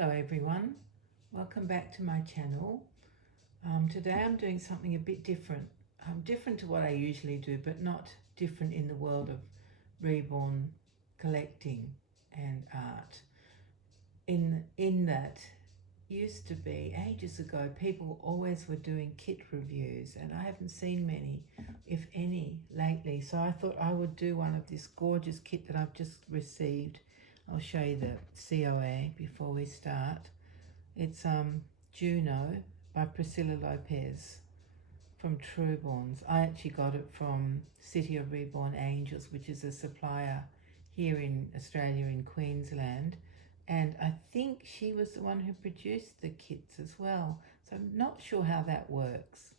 Hello everyone, welcome back to my channel. Today I'm doing something a bit different. Different to what I usually do, but not different in the world of reborn collecting and art. In that, used to be ages ago, people always were doing kit reviews, and I haven't seen many, if any, lately. So I thought I would do one of this gorgeous kit that I've just received. I'll show you the COA before we start. It's Juno by Priscilla Lopez from Trueborns. I actually got it from City of Reborn Angels, which is a supplier here in Australia in Queensland. And I think she was the one who produced the kits as well. So I'm not sure how that works.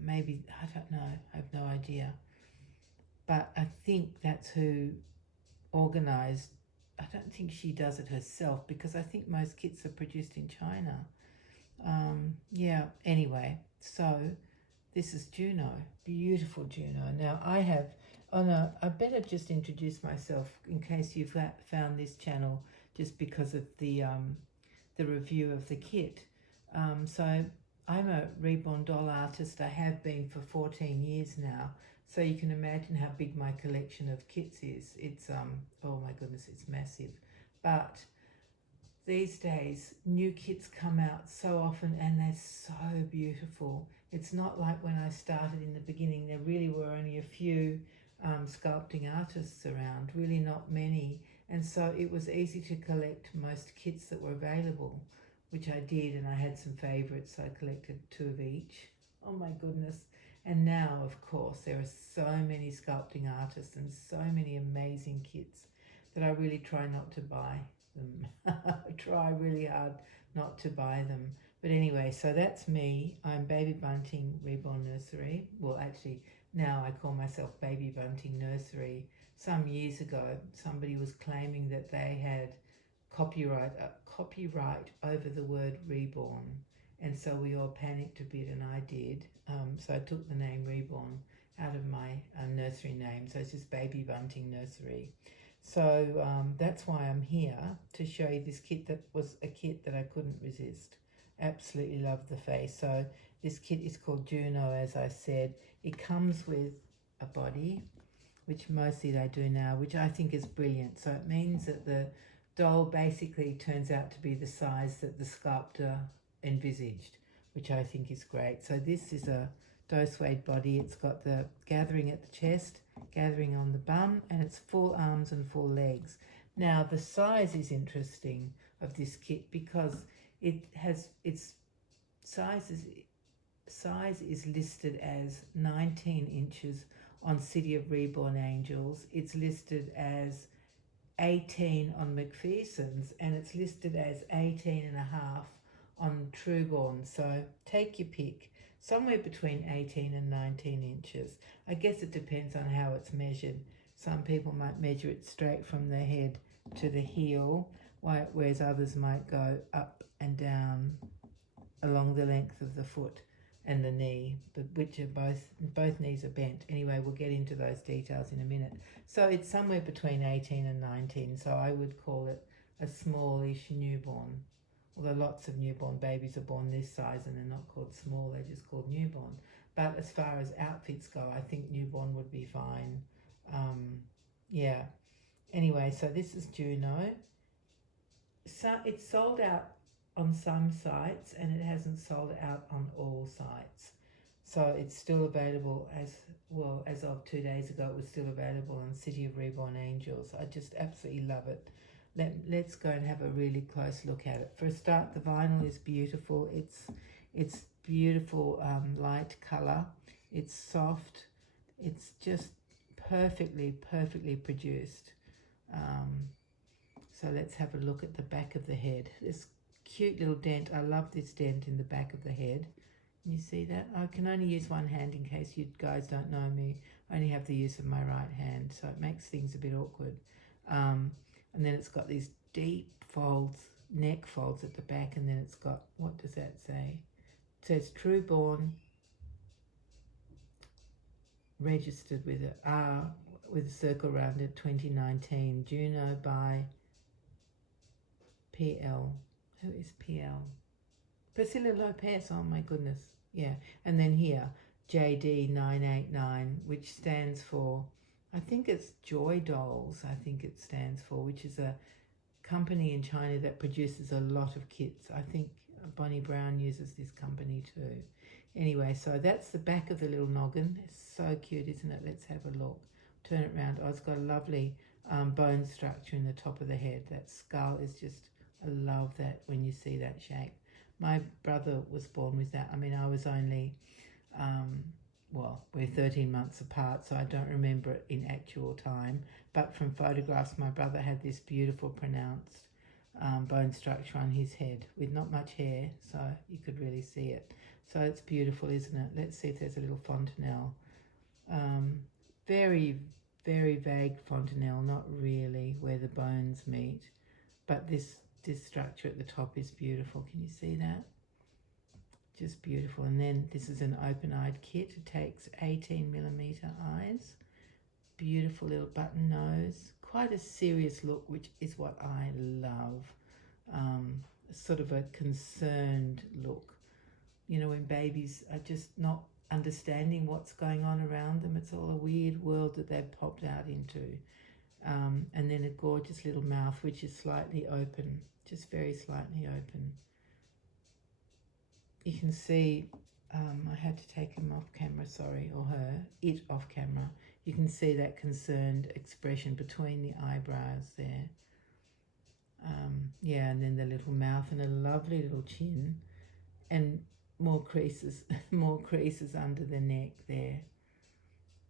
Maybe, I don't know, I have no idea. But I think that's who organised. I don't think she does it herself because I think most kits are produced in China. Yeah, anyway, so this is Juno, beautiful Juno. Now I have, oh no, I better just introduce myself in case you've found this channel just because of the review of the kit. So I'm a reborn doll artist. I have been for 14 years now. So you can imagine how big my collection of kits is. It's, oh my goodness, it's massive. But these days, new kits come out so often and they're so beautiful. It's not like when I started in the beginning, there really were only a few sculpting artists around, really not many. And so it was easy to collect most kits that were available, which I did, and I had some favourites, so I collected 2 of each. Oh my goodness. And now, of course, there are so many sculpting artists and so many amazing kits that I really try not to buy them. I try really hard not to buy them. But anyway, so that's me. I'm Baby Bunting Reborn Nursery. Well, actually, now I call myself Baby Bunting Nursery. Some years ago, somebody was claiming that they had copyright over the word reborn. And so we all panicked a bit, and I did. So I took the name Reborn out of my nursery name. So it's just Baby Bunting Nursery. So that's why I'm here, to show you this kit that was a kit that I couldn't resist. Absolutely love the face. So this kit is called Juno, as I said. It comes with a body, which mostly they do now, which I think is brilliant. So it means that the doll basically turns out to be the size that the sculptor envisaged, which I think is great. So this is a doe suede body. It's got the gathering at the chest, gathering on the bum, and it's full arms and full legs. Now the size is interesting of this kit because it has its size is listed as 19 inches on City of Reborn Angels. It's listed as 18 on McPherson's, and it's listed as 18 and a half on Trueborn. So take your pick, somewhere between 18 and 19 inches. I guess it depends on how it's measured. Some people might measure it straight from the head to the heel, whereas others might go up and down along the length of the foot and the knee, but which are both knees are bent. Anyway, we'll get into those details in a minute. So it's somewhere between 18 and 19, so I would call it a smallish newborn. Although lots of newborn babies are born this size and they're not called small, they're just called newborn. But as far as outfits go, I think newborn would be fine. Yeah. Anyway, so this is Juno. So it's sold out on some sites and it hasn't sold out on all sites. So it's still available as of 2 days ago. It was still available on City of Reborn Angels. I just absolutely love it. Let's go and have a really close look at it. For a start, the vinyl is beautiful. It's beautiful light color. It's soft. It's just perfectly produced. So let's have a look at the back of the head. This cute little dent. I love this dent in the back of the head. You see that? I can only use one hand in case you guys don't know me. I only have the use of my right hand, so it makes things a bit awkward. And then it's got these deep folds, neck folds at the back, and then it's got, what does that say? It says Trueborn, registered with a R with a circle around it, 2019, Juno by PL. Who is PL? Priscilla Lopez, oh my goodness. Yeah, and then here, JD989, which stands for, I think it's Joy Dolls, I think it stands for, which is a company in China that produces a lot of kits. I think Bonnie Brown uses this company too. Anyway, so that's the back of the little noggin. It's so cute, isn't it? Let's have a look. Turn it around. Oh, it's got a lovely bone structure in the top of the head. That skull is just, I love that when you see that shape. My brother was born with that. I mean, I was only, well, we're 13 months apart, so I don't remember it in actual time. But from photographs, my brother had this beautiful pronounced bone structure on his head with not much hair, so you could really see it. So it's beautiful, isn't it? Let's see if there's a little fontanelle. Very, very vague fontanelle, not really where the bones meet, but this structure at the top is beautiful. Can you see that? Just beautiful. And then this is an open-eyed kit. It takes 18mm eyes. Beautiful little button nose. Quite a serious look, which is what I love. Sort of a concerned look. You know, when babies are just not understanding what's going on around them. It's all a weird world that they've popped out into. And then a gorgeous little mouth, which is slightly open, just very slightly open. You can see, I had to take him off camera, sorry, or it off camera. You can see that concerned expression between the eyebrows there. Yeah, and then the little mouth and a lovely little chin and more creases, more creases under the neck there.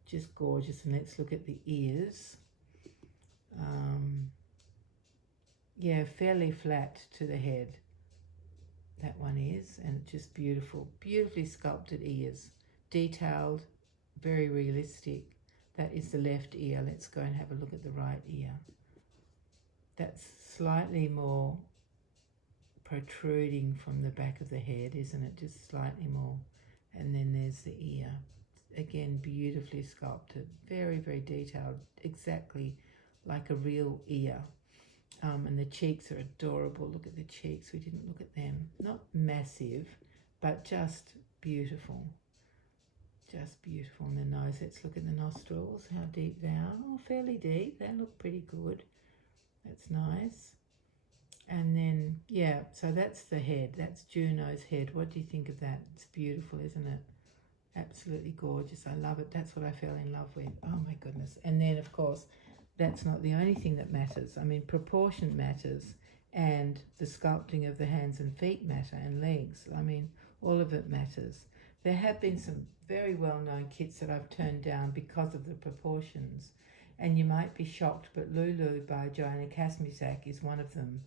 Just gorgeous. And let's look at the ears. Yeah, fairly flat to the head. That one is, and just beautiful, beautifully sculpted ears, detailed, very realistic. That is the left ear. Let's go and have a look at the right ear. That's slightly more protruding from the back of the head, isn't it? Just slightly more. And then there's the ear. Again, beautifully sculpted, very, very detailed, exactly like a real ear. And the cheeks are adorable. Look at the cheeks. We didn't look at them. Not massive, but just beautiful. Just beautiful. And the nose. Let's look at the nostrils. How deep they are. Oh, fairly deep. They look pretty good. That's nice. And then, yeah, so that's the head. That's Juno's head. What do you think of that? It's beautiful, isn't it? Absolutely gorgeous. I love it. That's what I fell in love with. Oh, my goodness. And then, of course, that's not the only thing that matters. I mean, proportion matters, and the sculpting of the hands and feet matter, and legs. I mean, all of it matters. There have been some very well-known kits that I've turned down because of the proportions, and you might be shocked, but Lulu by Joanna Kasmisak is one of them.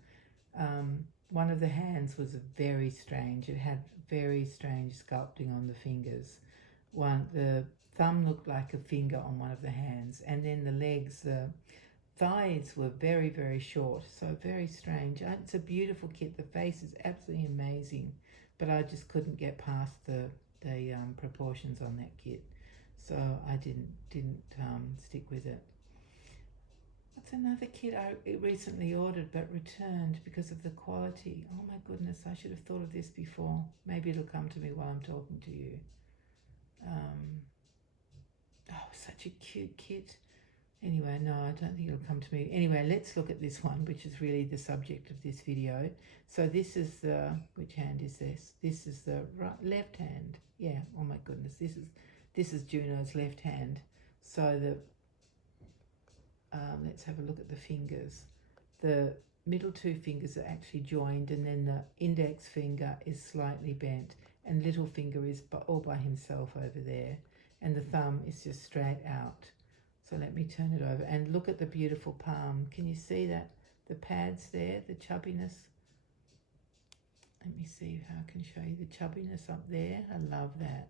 One of the hands was very strange. It had very strange sculpting on the fingers. The thumb looked like a finger on one of the hands, and then the legs, the thighs were very, very short, so very strange. It's a beautiful kit. The face is absolutely amazing, but I just couldn't get past the proportions on that kit, so I didn't stick with it. That's another kit I recently ordered but returned because of the quality. Oh my goodness, I should have thought of this before. Maybe it'll come to me while I'm talking to you. Oh, such a cute kit. Anyway, no, I don't think it'll come to me. Anyway, let's look at this one, which is really the subject of this video. So this is the, which hand is this? This is the left hand. Yeah, oh my goodness, this is Juno's left hand. So the, let's have a look at the fingers. The middle two fingers are actually joined, and then the index finger is slightly bent, and little finger is all by himself over there, and the thumb is just straight out. So let me turn it over and look at the beautiful palm. Can you see that? The pads there, the chubbiness. Let me see how I can show you the chubbiness up there. I love that.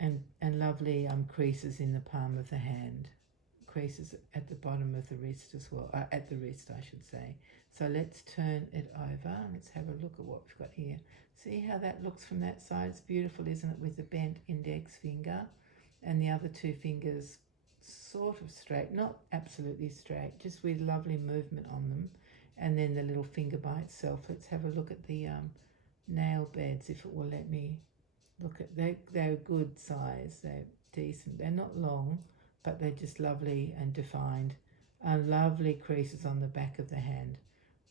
And lovely creases in the palm of the hand. Creases at the bottom of the wrist as well. At the wrist, I should say. So let's turn it over. Let's have a look at what we've got here. See how that looks from that side? It's beautiful, isn't it? With the bent index finger and the other two fingers sort of straight, not absolutely straight, just with lovely movement on them. and then the little finger by itself. Let's have a look at the nail beds, if it will let me look at. They're good size, they're decent, they're not long, but they're just lovely and defined. Lovely creases on the back of the hand,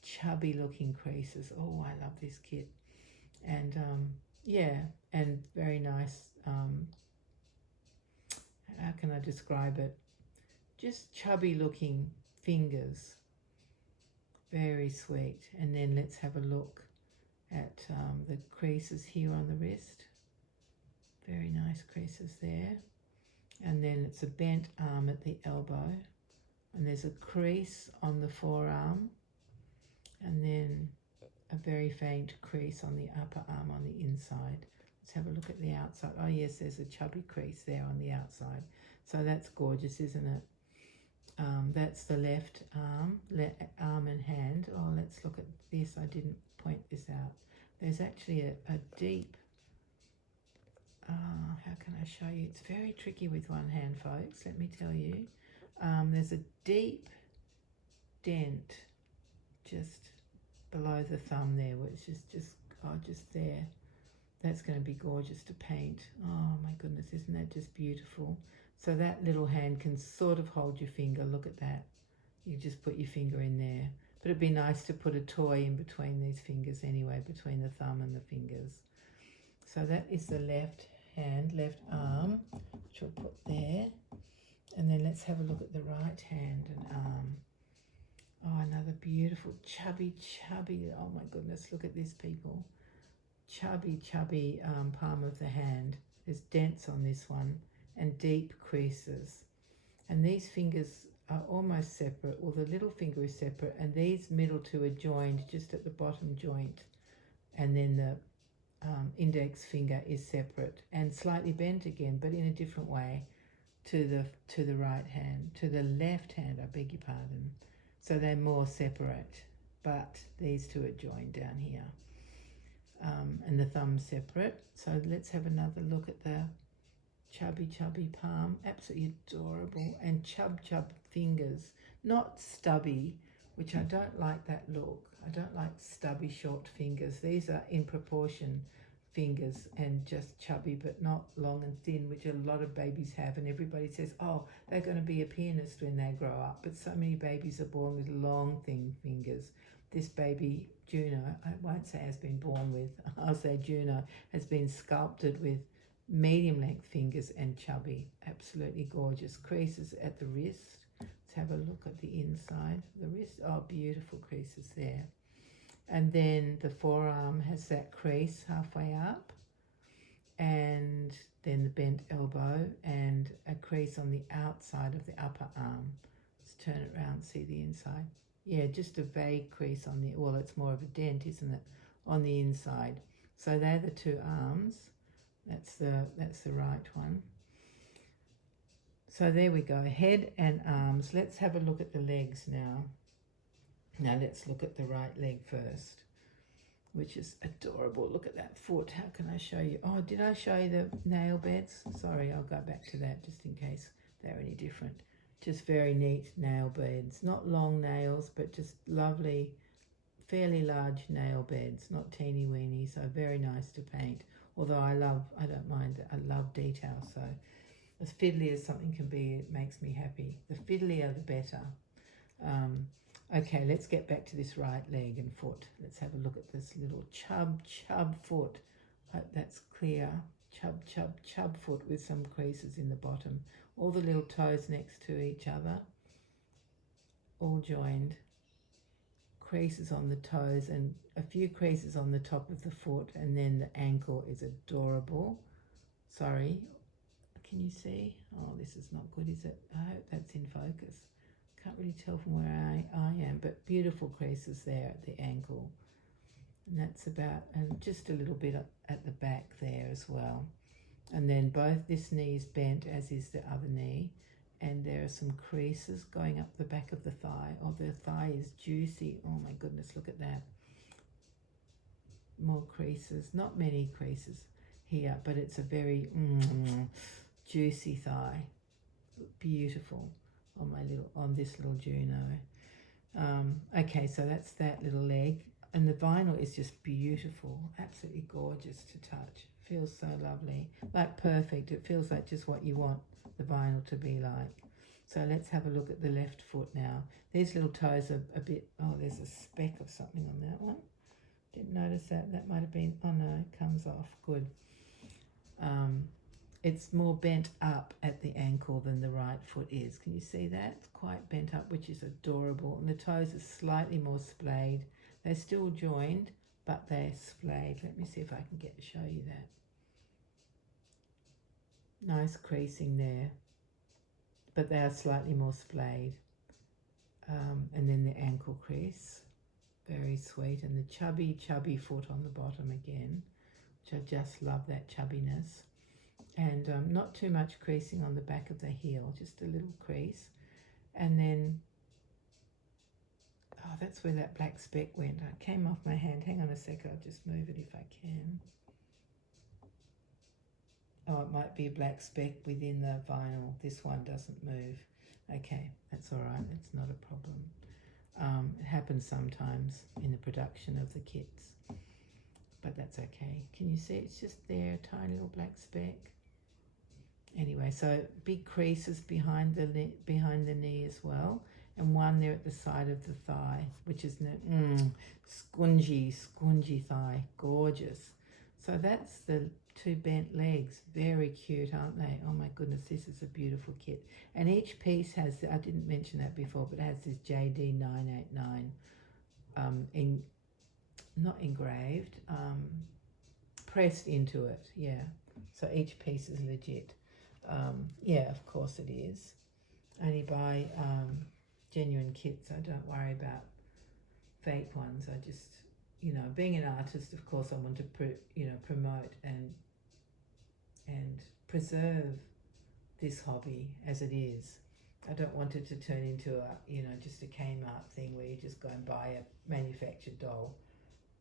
chubby looking creases. Oh, I love this kit. And yeah, and very nice. How can I describe it? Just chubby looking fingers, very sweet. And then let's have a look at the creases here on the wrist. Very nice creases there. And then it's a bent arm at the elbow, and there's a crease on the forearm, and then a very faint crease on the upper arm on the inside. Let's have a look at the outside. Oh yes, there's a chubby crease there on the outside. So that's gorgeous, isn't it? That's the left arm, arm and hand. Oh, let's look at this. I didn't point this out. There's actually a deep, how can I show you? It's very tricky with one hand, folks, let me tell you. There's a deep dent just below the thumb there, which is just there. That's going to be gorgeous to paint. Oh my goodness, isn't that just beautiful? So that little hand can sort of hold your finger. Look at that. You just put your finger in there. But it'd be nice to put a toy in between these fingers anyway, between the thumb and the fingers. So that is the left hand, left arm, which we'll put there. And then let's have a look at the right hand and arm. Oh, another beautiful chubby, oh my goodness, look at this, people. Chubby palm of the hand. There's dents on this one and deep creases. And these fingers are almost separate, or the little finger is separate, and these middle two are joined just at the bottom joint. And then the index finger is separate and slightly bent again, but in a different way to the right hand, to the left hand, I beg your pardon. So they're more separate, but these two are joined down here. And the thumb's separate. So let's have another look at the chubby palm. Absolutely adorable. And chub fingers, not stubby, which I don't like that look. I don't like stubby short fingers. These are in proportion fingers and just chubby, but not long and thin, which a lot of babies have. And everybody says, oh, they're going to be a pianist when they grow up. But so many babies are born with long, thin fingers. This baby, Juno, I won't say has been born with, I'll say Juno, has been sculpted with medium length fingers and chubby. Absolutely gorgeous. Creases at the wrist. Let's have a look at the inside of the wrist. Oh, beautiful creases there. And then the forearm has that crease halfway up, and then the bent elbow and a crease on the outside of the upper arm. Let's turn it around, see the inside. Yeah, just a vague crease on the, well, it's more of a dent, isn't it, on the inside. So they're the two arms. That's the right one. So there we go, head and arms. Let's have a look at the legs now. Now let's look at the right leg first, which is adorable. Look at that foot. How can I show you? Oh, did I show you the nail beds? Sorry, I'll go back to that just in case they're any different. Just very neat nail beds. Not long nails, but just lovely, fairly large nail beds, not teeny weeny, so very nice to paint. Although I don't mind, I love detail, so as fiddly as something can be, it makes me happy. The fiddlier, the better. Okay, let's get back to this right leg and foot. Let's have a look at this little chub foot. Hope that's clear. Chub foot with some creases in the bottom. All the little toes next to each other, all joined. Creases on the toes and a few creases on the top of the foot, and then the ankle is adorable. Sorry, can you see? Oh, this is not good, is it? I hope that's in focus. Can't really tell from where I am, but beautiful creases there at the ankle. And that's about, and just a little bit at the back there as well. And then both this knee is bent, as is the other knee. And there are some creases going up the back of the thigh. Oh, the thigh is juicy. Oh my goodness, look at that. More creases, not many creases here, but it's a very juicy thigh. Beautiful on this little Juno. Okay, so that's that little leg. And the vinyl is just beautiful, absolutely gorgeous to touch. Feels so lovely, like perfect. It feels like just what you want the vinyl to be like. So let's have a look at the left foot now. These little toes are a bit, oh, there's a speck of something on that one. Didn't notice that. That might have been, oh no, it comes off. Good. It's more bent up at the ankle than the right foot is. Can you see that? It's quite bent up, which is adorable. And the toes are slightly more splayed. They're still joined, but they're splayed. Let me see if I can show you that. Nice creasing there, but they are slightly more splayed. And then the ankle crease, very sweet. And the chubby foot on the bottom again, which I just love that chubbiness. And not too much creasing on the back of the heel, just a little crease. And then, oh, that's where that black speck went. It came off my hand. Hang on a sec, I'll just move it if I can. Oh, it might be a black speck within the vinyl. This one doesn't move. Okay, that's all right. That's not a problem. It happens sometimes in the production of the kits, but that's okay. Can you see it's just there, a tiny little black speck? Anyway, so big creases behind the knee as well, and one there at the side of the thigh, which is scungy thigh, gorgeous. So that's the two bent legs, very cute, aren't they? Oh my goodness, this is a beautiful kit. And each piece has, I didn't mention that before, but it has this JD 989 not engraved, pressed into it. Yeah, so each piece is legit. Yeah, of course it is. I only buy genuine kits. I don't worry about fake ones. I just, being an artist, of course, I want to promote and preserve this hobby as it is. I don't want it to turn into a, just a Kmart thing where you just go and buy a manufactured doll,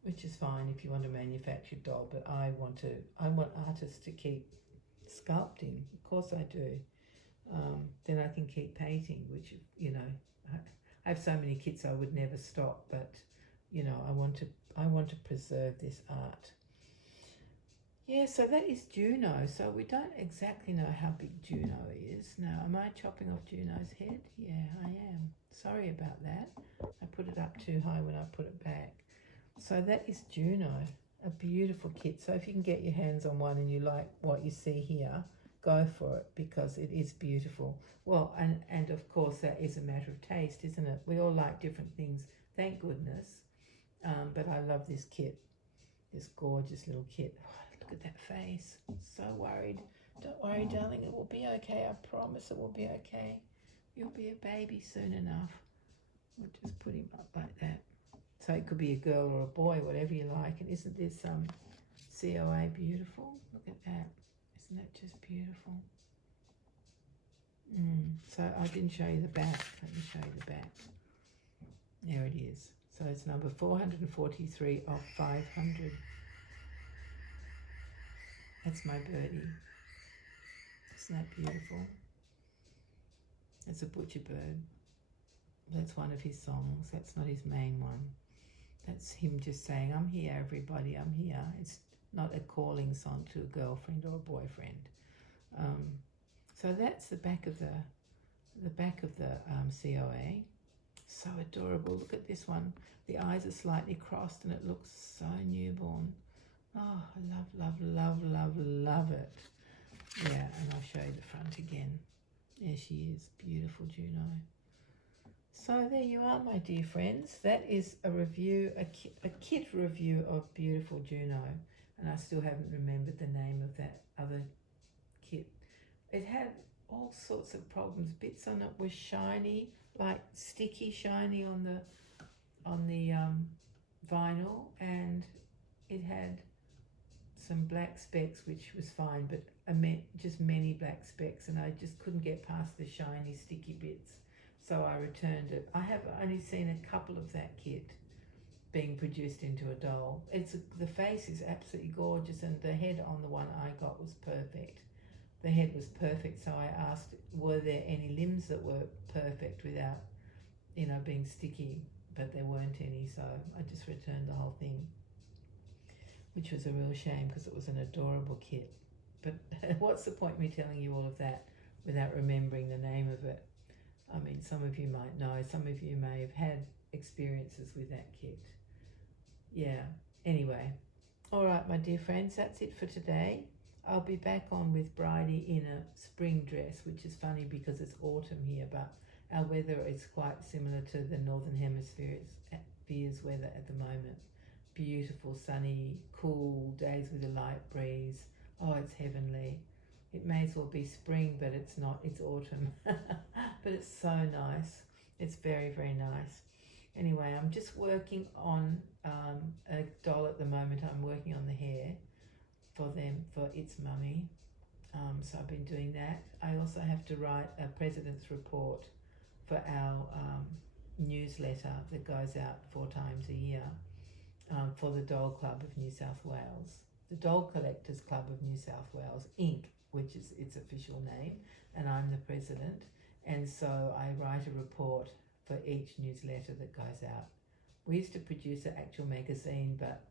which is fine if you want a manufactured doll, but I want artists to keep sculpting. Of course I do. Then I can keep painting, which, I have so many kits I would never stop, but, I want to preserve this art. Yeah, so that is Juno. So we don't exactly know how big Juno is. Now, am I chopping off Juno's head? Yeah, I am. Sorry about that. I put it up too high when I put it back. So that is Juno, a beautiful kit. So if you can get your hands on one and you like what you see here, go for it, because it is beautiful. Well, and of course that is a matter of taste, isn't it? We all like different things, thank goodness. But I love this kit, this gorgeous little kit. Oh, look at that face, so worried. Don't worry, darling, it will be okay. I promise it will be okay. You'll be a baby soon enough. We'll just put him up like that. So it could be a girl or a boy, whatever you like. And isn't this COA beautiful? Look at that. Isn't that just beautiful? So I didn't show you the back. Let me show you the back. There it is. So it's number 443 of 500. That's my birdie. Isn't that beautiful? It's a butcher bird. That's one of his songs. That's not his main one. That's him just saying, I'm here, everybody, I'm here. It's not a calling song to a girlfriend or a boyfriend. So that's the back of the COA. So adorable. Look at this one. The eyes are slightly crossed and it looks so newborn. Oh, love it. Yeah, and I'll show you the front again. There she is, beautiful Juno. So there you are, my dear friends. That is a review, a kit review of beautiful Juno. And I still haven't remembered the name of that other kit. It had all sorts of problems. Bits on it were shiny, like sticky shiny on the vinyl, and it had some black specks, which was fine, but just many black specks, and I just couldn't get past the shiny sticky bits, so I returned it. I have only seen a couple of that kit being produced into a doll. The face is absolutely gorgeous, and the head on the one I got was perfect. The head was perfect, so I asked, were there any limbs that were perfect without you know, being sticky, but there weren't any, so I just returned the whole thing, which was a real shame because it was an adorable kit. But what's the point me telling you all of that without remembering the name of it? I mean, some of you might know, some of you may have had experiences with that kit. Yeah, anyway. All right, my dear friends, that's it for today. I'll be back on with Bridie in a spring dress, which is funny because it's autumn here, but our weather is quite similar to the Northern Hemisphere's weather at the moment. Beautiful, sunny, cool days with a light breeze. Oh, it's heavenly. It may as well be spring, but it's not, it's autumn. But it's so nice. It's very, very nice. Anyway, I'm just working on a doll at the moment. I'm working on the hair for them, for its mummy. So I've been doing that. I also have to write a president's report for our newsletter that goes out 4 times a year for the Doll Club of New South Wales. The Doll Collectors Club of New South Wales, Inc., which is its official name, and I'm the president. And so I write a report for each newsletter that goes out. We used to produce an actual magazine, but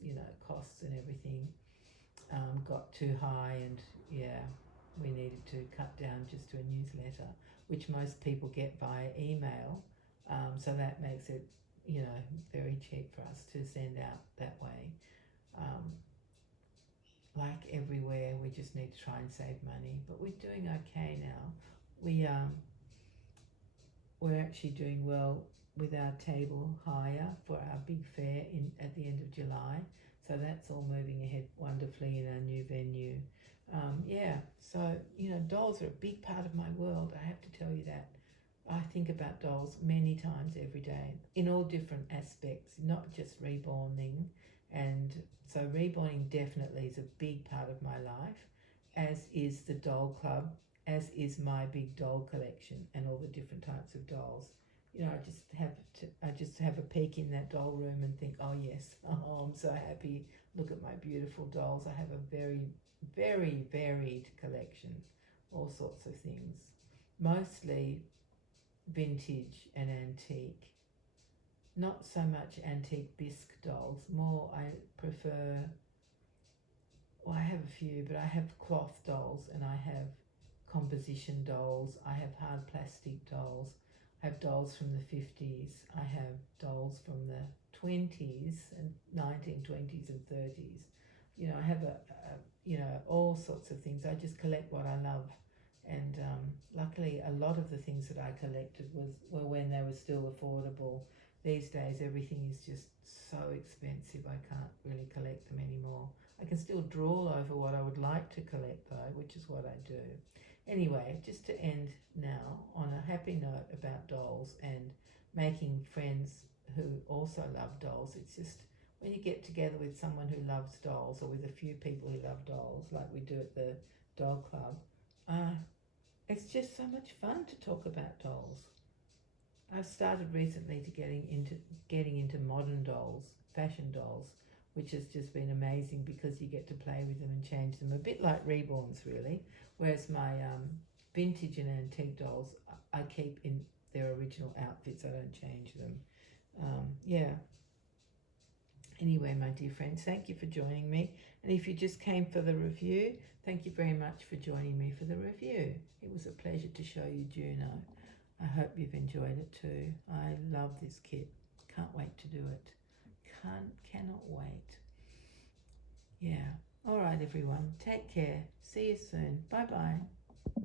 you know, costs and everything got too high, and yeah, we needed to cut down just to a newsletter, which most people get via email. So that makes it, you know, very cheap for us to send out that way. Like everywhere, we just need to try and save money, but we're doing okay now. We're actually doing well with our table hire for our big fair at the end of July. So that's all moving ahead wonderfully in our new venue. Yeah, so, you know, dolls are a big part of my world. I have to tell you that. I think about dolls many times every day in all different aspects, not just reborning. And so reborning definitely is a big part of my life, as is the doll club, as is my big doll collection and all the different types of dolls. You know, I just have a peek in that doll room and think, oh yes, oh, I'm so happy. Look at my beautiful dolls. I have a very, very varied collection, all sorts of things, mostly vintage and antique. Not so much antique bisque dolls, more I prefer, well, I have a few, but I have cloth dolls and I have composition dolls, I have hard plastic dolls, I have dolls from the 50s, I have dolls from the 20s and 1920s and 30s. You know, I have you know, all sorts of things. I just collect what I love. And luckily, a lot of the things that I collected were when they were still affordable. These days, everything is just so expensive, I can't really collect them anymore. I can still drool over what I would like to collect though, which is what I do. Anyway, just to end now on a happy note about dolls and making friends who also love dolls. It's just when you get together with someone who loves dolls, or with a few people who love dolls, like we do at the Doll Club, it's just so much fun to talk about dolls. I've started recently to getting into modern dolls, fashion dolls, which has just been amazing because you get to play with them and change them, a bit like reborns really. Whereas my vintage and antique dolls, I keep in their original outfits. I don't change them. Yeah. Anyway, my dear friends, thank you for joining me. And if you just came for the review, thank you very much for joining me for the review. It was a pleasure to show you Juno. I hope you've enjoyed it too. I love this kit. Can't wait to do it. Cannot wait. Yeah. All right, everyone. Take care. See you soon. Bye-bye.